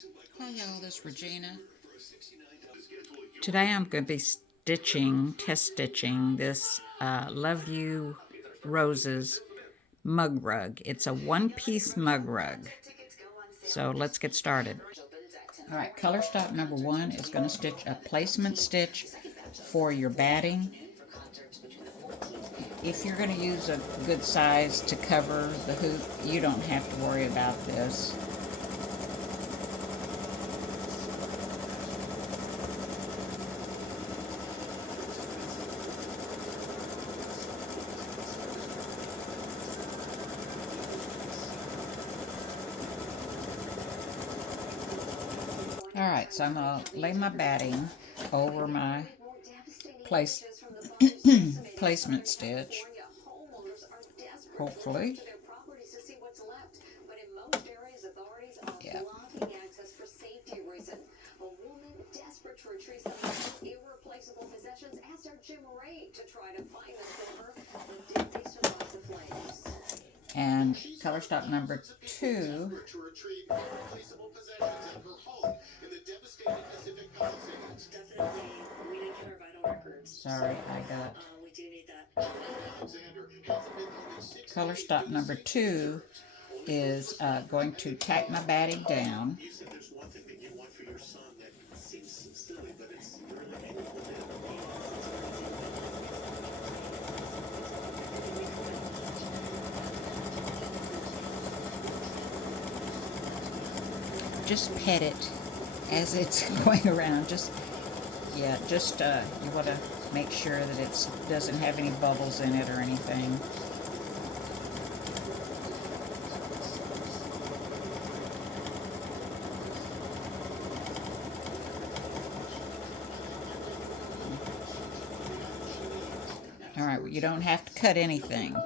Hi y'all, this is Regina. Today I'm going to be test stitching this Love You Roses mug rug. It's a one-piece mug rug. So let's get started. Alright, color stop number 1 is going to stitch a placement stitch for your batting. If you're going to use a good size to cover the hoop, you don't have to worry about this. Alright, so I'm going to lay my batting over my placement stitch, hopefully. Yeah. And color stop number 2 sorry, I got color stop number 2 is going to tack my batting down. Just pet it as it's going around. You want to make sure that it doesn't have any bubbles in it or anything. Alright, well, you don't have to cut anything.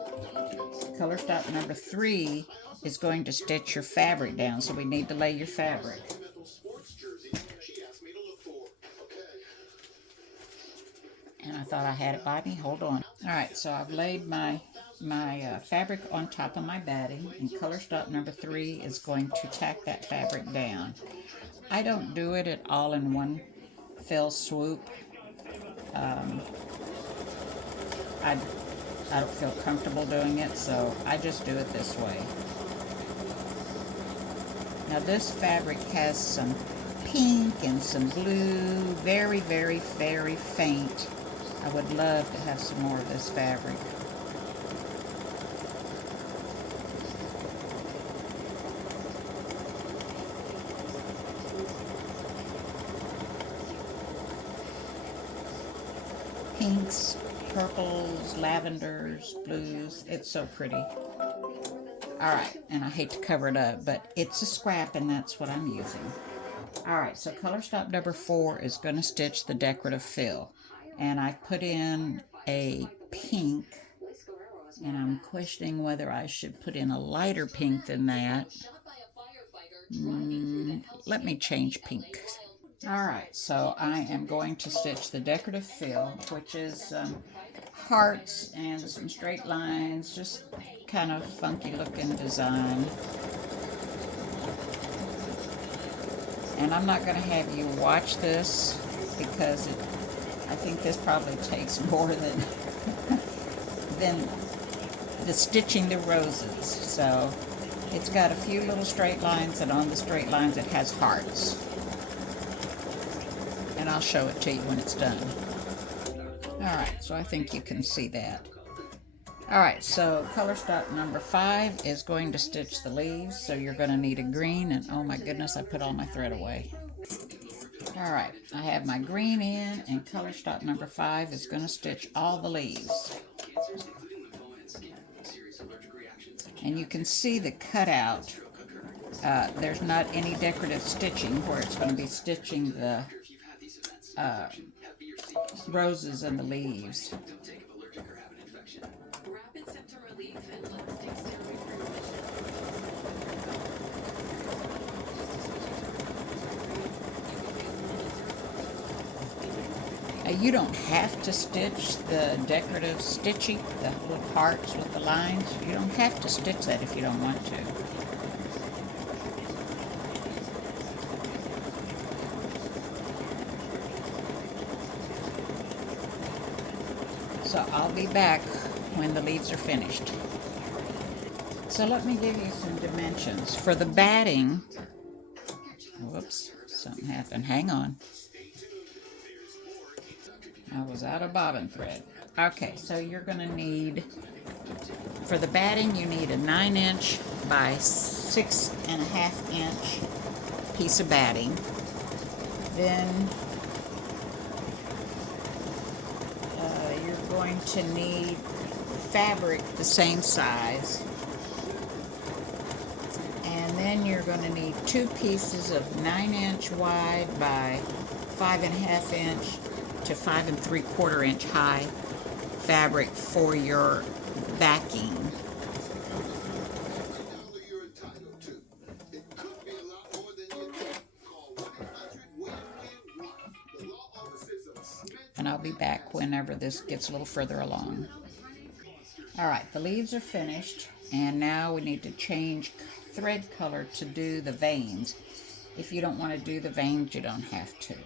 Color stop number 3 is going to stitch your fabric down, so we need to lay your fabric. And I thought I had it by me. Hold on. Alright, so I've laid my fabric on top of my batting, and color stop number 3 is going to tack that fabric down. I don't do it at all in one fell swoop. I don't feel comfortable doing it, so I just do it this way. Now this fabric has some pink and some blue, very, very, very faint. I would love to have some more of this fabric. Pinks, purples, lavenders, blues. It's so pretty. Alright, and I hate to cover it up, but it's a scrap and that's what I'm using. Alright, so color stop number 4 is going to stitch the decorative fill. And I've put in a pink, and I'm questioning whether I should put in a lighter pink than that. Let me change pink. Alright, so I am going to stitch the decorative fill, which is hearts and some straight lines, just kind of funky looking design. And I'm not going to have you watch this because I think this probably takes more than the stitching the roses. So it's got a few little straight lines, and on the straight lines it has hearts. And I'll show it to you when it's done. Alright, so I think you can see that. Alright, so color stop number 5 is going to stitch the leaves, so you're going to need a green, and oh my goodness, I put all my thread away. Alright, I have my green in, and color stop number 5 is going to stitch all the leaves. And you can see the cutout. There's not any decorative stitching where it's going to be stitching the roses and the leaves. You don't have to stitch the decorative stitching, the little hearts with the lines. You don't have to stitch that if you don't want to. So I'll be back when the leaves are finished. So let me give you some dimensions. For the batting, whoops, something happened. Hang on. I was out of bobbin thread. Okay, so you're going to need, for the batting, you need a 9" by 6.5" piece of batting. Then you're going to need fabric the same size. And then you're going to need 2 pieces of 9" wide by 5.5" to 5 3/4" high fabric for your backing. And I'll be back whenever this gets a little further along. Alright, the leaves are finished, and now we need to change thread color to do the veins. If you don't want to do the veins, you don't have to.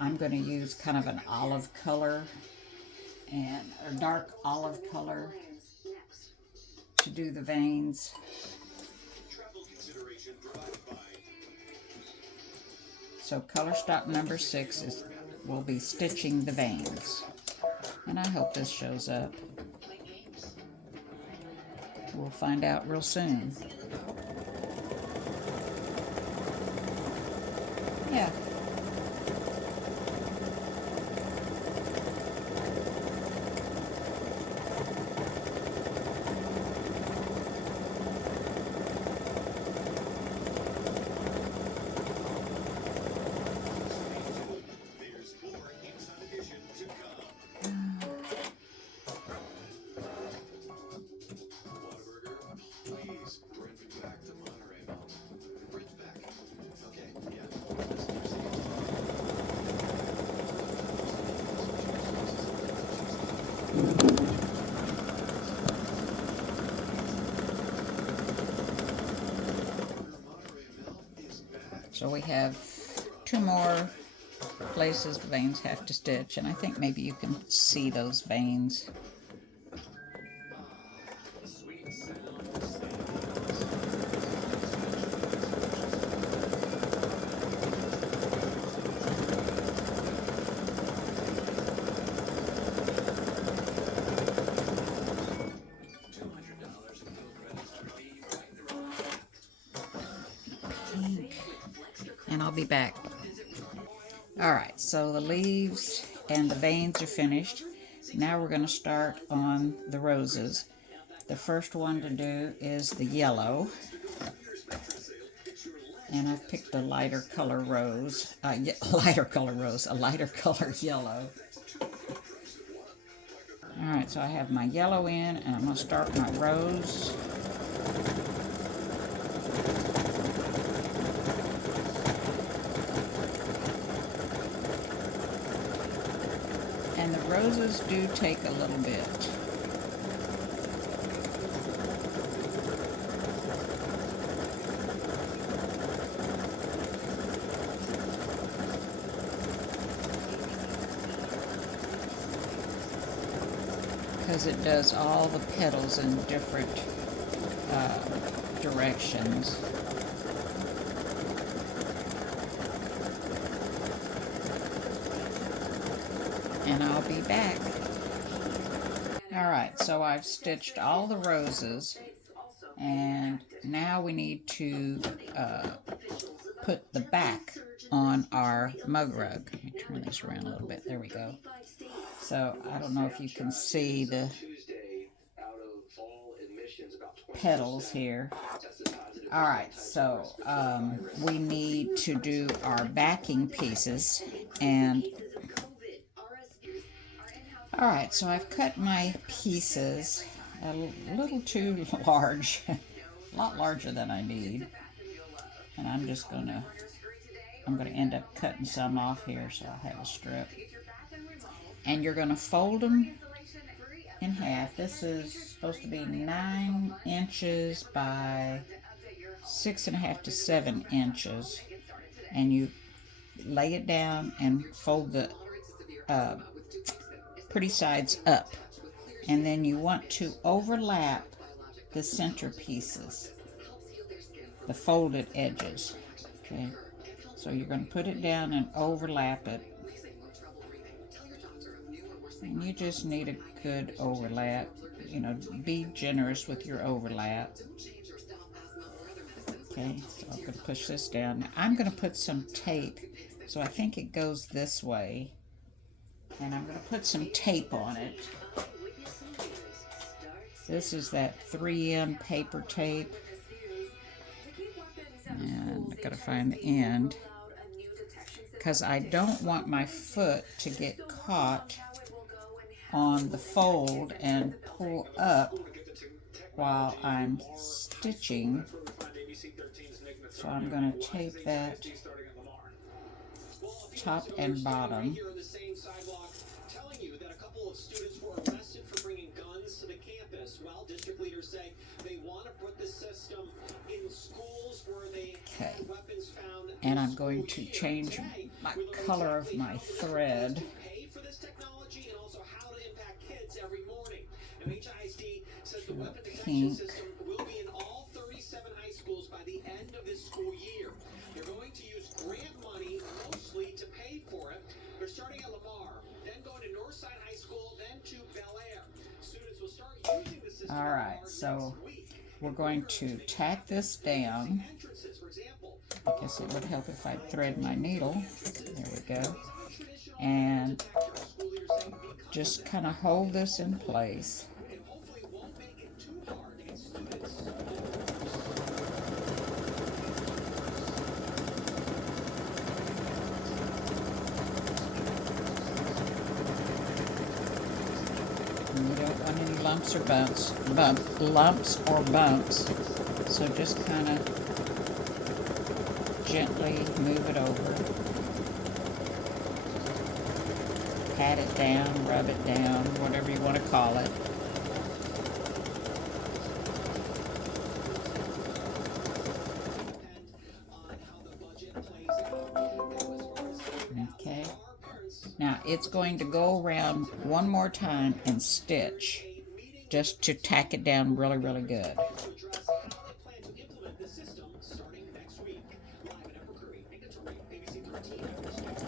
I'm going to use kind of an olive color and a dark olive color to do the veins. So color stock number 6 will be stitching the veins. And I hope this shows up. We'll find out real soon. Yeah. So we have 2 more places the veins have to stitch, and I think maybe you can see those veins. And I'll be back. Alright, so the leaves and the veins are finished. Now we're going to start on the roses. The first one to do is the yellow. And I've picked a lighter color rose. A lighter color yellow. Alright, so I have my yellow in, and I'm going to start my rose. And the roses do take a little bit. Because it does all the petals in different directions. And I'll be back. Alright, so I've stitched all the roses, and now we need to put the back on our mug rug. Let me turn this around a little bit. There we go. So I don't know if you can see the petals here. Alright, so we need to do our backing pieces, and alright, so I've cut my pieces a little too large, a lot larger than I need, and I'm gonna end up cutting some off here so I'll have a strip. And you're gonna fold them in half. This is supposed to be 9 inches by 6.5 to 7 inches, and you lay it down and fold the pretty sides up. And then you want to overlap the center pieces, the folded edges. Okay, so you're going to put it down and overlap it. And you just need a good overlap. You know, be generous with your overlap. Okay, so I'm going to push this down. Now, I'm going to put some tape, so I think it goes this way. And I'm going to put some tape on it. This is that 3M paper tape. And I've got to find the end, because I don't want my foot to get caught on the fold and pull up while I'm stitching. So I'm going to tape that top and bottom. Okay, and I'm going to change my color of my thread. Pink. They're going to use grant money mostly to pay for it. They're starting at Lamar, then going to Northside High School, then to Bel Air. Students will start using the system. All right, so we're going to tack this down. I guess it would help if I thread my needle. There we go. And just kind of hold this in place. You don't want any lumps or bumps, so just kind of gently move it over, pat it down, rub it down, whatever you want to call it. Okay. Now it's going to go around one more time and stitch, just to tack it down really, really good.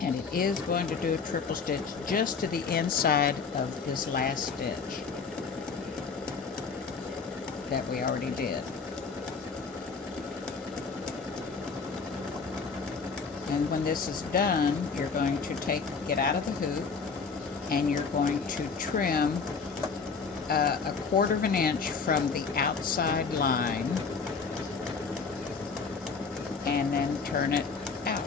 And it is going to do a triple stitch just to the inside of this last stitch that we already did. And when this is done, you're going to get out of the hoop, and you're going to trim a 1/4 of an inch from the outside line, and then turn it out.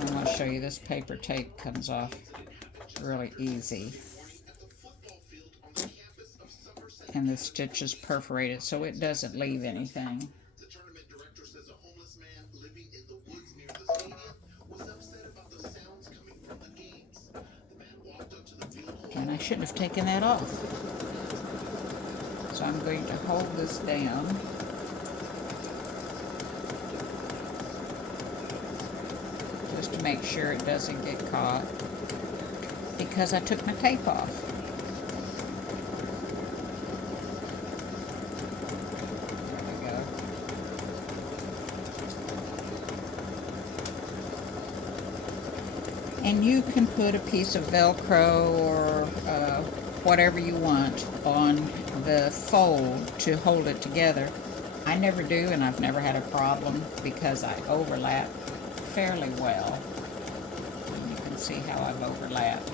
I'm going to show you, this paper tape comes off really easy. And the stitch is perforated so it doesn't leave anything. And I shouldn't have taken that off. So I'm going to hold this down. Just to make sure it doesn't get caught, because I took my tape off. And you can put a piece of Velcro or whatever you want on the fold to hold it together. I never do, and I've never had a problem because I overlap fairly well. And you can see how I've overlapped.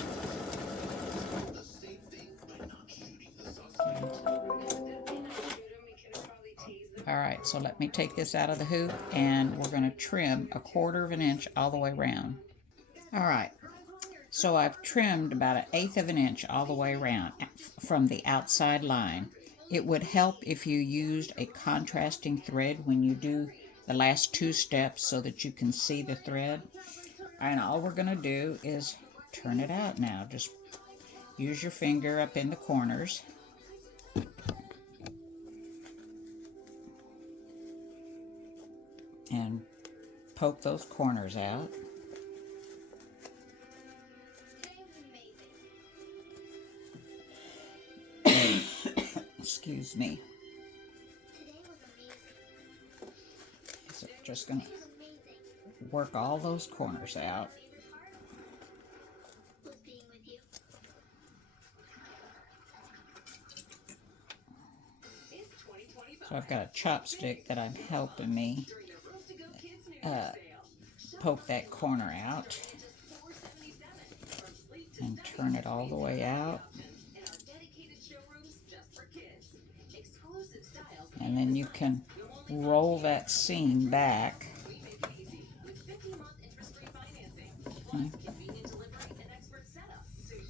All right, so let me take this out of the hoop, and we're going to trim a 1/4 of an inch all the way around. All right, so I've trimmed about 1/8 of an inch all the way around from the outside line. It would help if you used a contrasting thread when you do the last 2 steps so that you can see the thread. And all we're going to do is turn it out now. Just use your finger up in the corners. and poke those corners out. Excuse me. So just going to work all those corners out. So I've got a chopstick that I'm helping me poke that corner out and turn it all the way out. And then you can roll that seam back. Okay.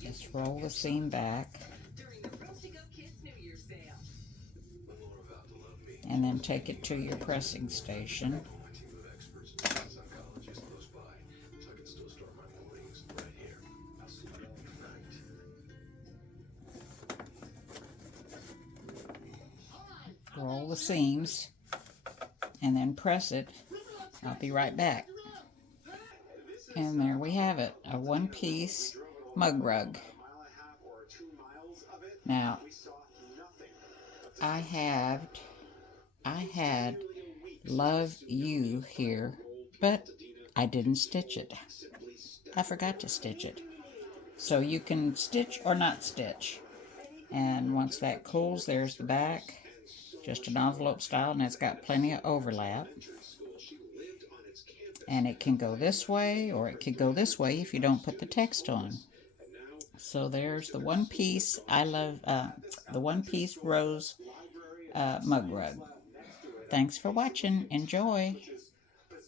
Just roll the seam back. And then take it to your pressing station. Roll the seams and then press it. I'll be right back. And there we have it, a one-piece mug rug. Now, I had Love You here, but I didn't stitch it. I forgot to stitch it. So you can stitch or not stitch. And once that cools, there's the back. Just an envelope style, and it's got plenty of overlap. And it can go this way, or it could go this way if you don't put the text on. So there's the one piece. I love the one piece rose mug rug. Thanks for watching. Enjoy.